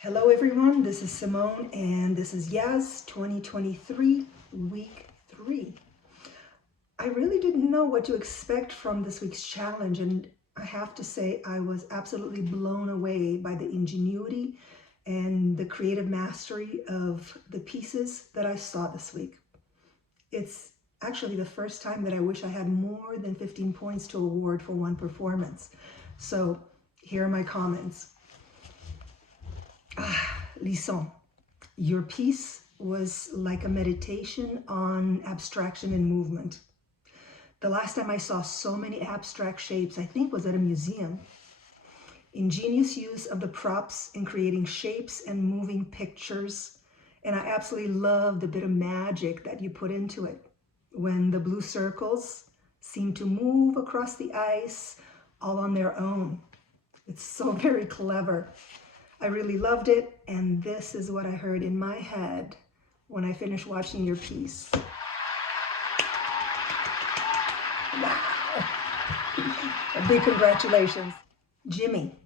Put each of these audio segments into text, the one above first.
Hello everyone, this is Simone and this is Yaz 2023 week 3. I really didn't know what to expect from this week's challenge, and I have to say I was absolutely blown away by the ingenuity and the creative mastery of the pieces that I saw this week. It's actually the first time that I wish I had more than 15 points to award for one performance. So here are my comments. Lisson, your piece was like a meditation on abstraction and movement. The last time I saw so many abstract shapes, I think, was at a museum. Ingenious use of the props in creating shapes and moving pictures. And I absolutely love the bit of magic that you put into it. When the blue circles seem to move across the ice all on their own. It's so very clever. I really loved it, and this is what I heard in my head when I finished watching your piece. Wow! A big congratulations. Jimmy,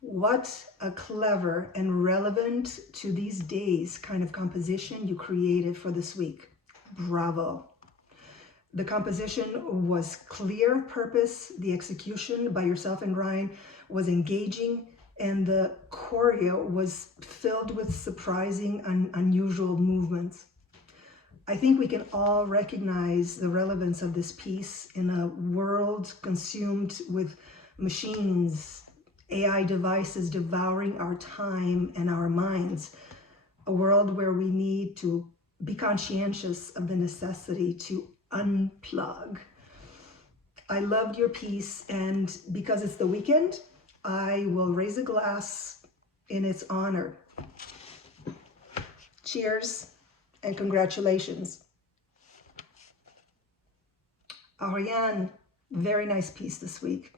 what a clever and relevant to these days kind of composition you created for this week. Bravo. The composition was clear purpose, the execution by yourself and Ryan was engaging, and the choreo was filled with surprising and unusual movements. I think we can all recognize the relevance of this piece in a world consumed with machines, AI devices devouring our time and our minds, a world where we need to be conscientious of the necessity to unplug. I loved your piece, and because it's the weekend, I will raise a glass in its honor. Cheers and congratulations. Ariane, very nice piece this week.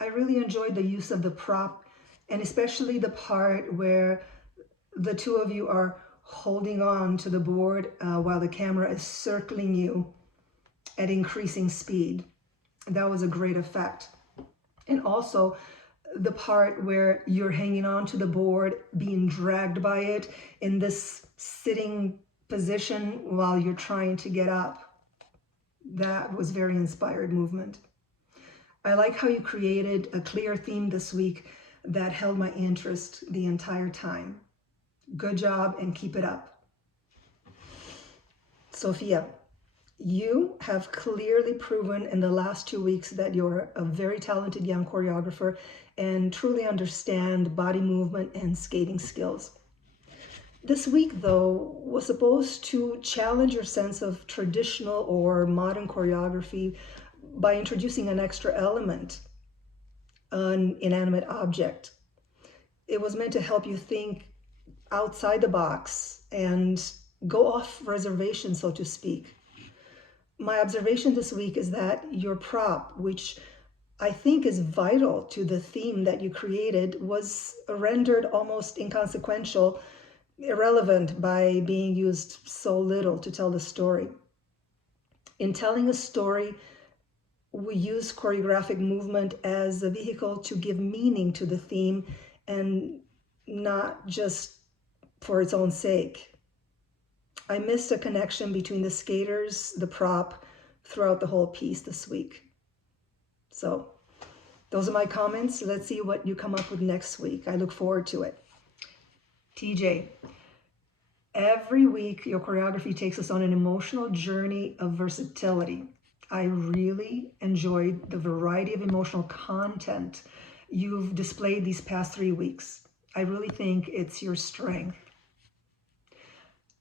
I really enjoyed the use of the prop, and especially the part where the two of you are holding on to the board while the camera is circling you at increasing speed. That was a great effect. And also the part where you're hanging on to the board, being dragged by it in this sitting position while you're trying to get up. That was very inspired movement. I like how you created a clear theme this week that held my interest the entire time. Good job and keep it up. Sophia, you have clearly proven in the last 2 weeks that you're a very talented young choreographer and truly understand body movement and skating skills. This week, though, was supposed to challenge your sense of traditional or modern choreography by introducing an extra element, an inanimate object. It was meant to help you think outside the box and go off reservation, so to speak. My observation this week is that your prop, which I think is vital to the theme that you created, was rendered almost inconsequential, irrelevant by being used so little to tell the story. In telling a story, we use choreographic movement as a vehicle to give meaning to the theme and not just for its own sake. I missed a connection between the skaters, the prop, throughout the whole piece this week. So those are my comments. Let's see what you come up with next week. I look forward to it. TJ, every week your choreography takes us on an emotional journey of versatility. I really enjoyed the variety of emotional content you've displayed these past 3 weeks. I really think it's your strength.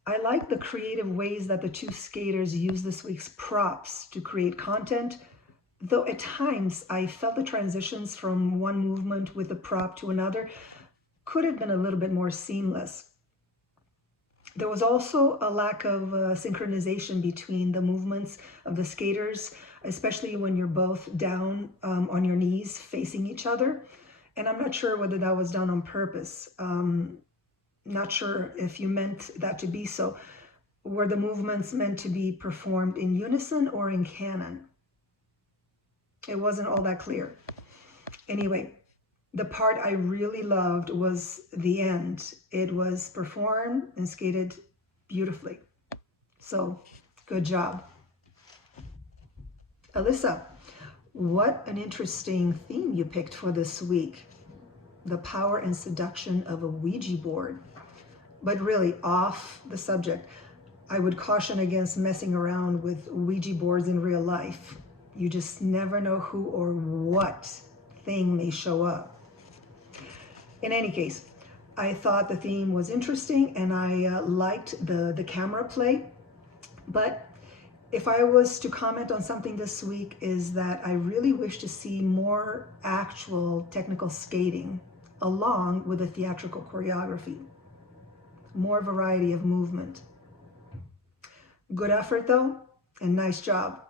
I like the creative ways that the two skaters use this week's props to create content, though at times I felt the transitions from one movement with the prop to another could have been a little bit more seamless. There was also a lack of synchronization between the movements of the skaters, especially when you're both down on your knees facing each other. And I'm not sure whether that was done on purpose. Not sure if you meant that to be so. Were the movements meant to be performed in unison or in canon? It wasn't all that clear. Anyway, The part I really loved was the end. It was performed and skated beautifully. So, good job. Alyssa, what an interesting theme you picked for this week. The power and seduction of a Ouija board. But really, off the subject, I would caution against messing around with Ouija boards in real life. You just never know who or what thing may show up. In any case, I thought the theme was interesting and I liked the camera play. But if I was to comment on something this week, is that I really wish to see more actual technical skating along with the theatrical choreography. More variety of movement. Good effort though, and nice job.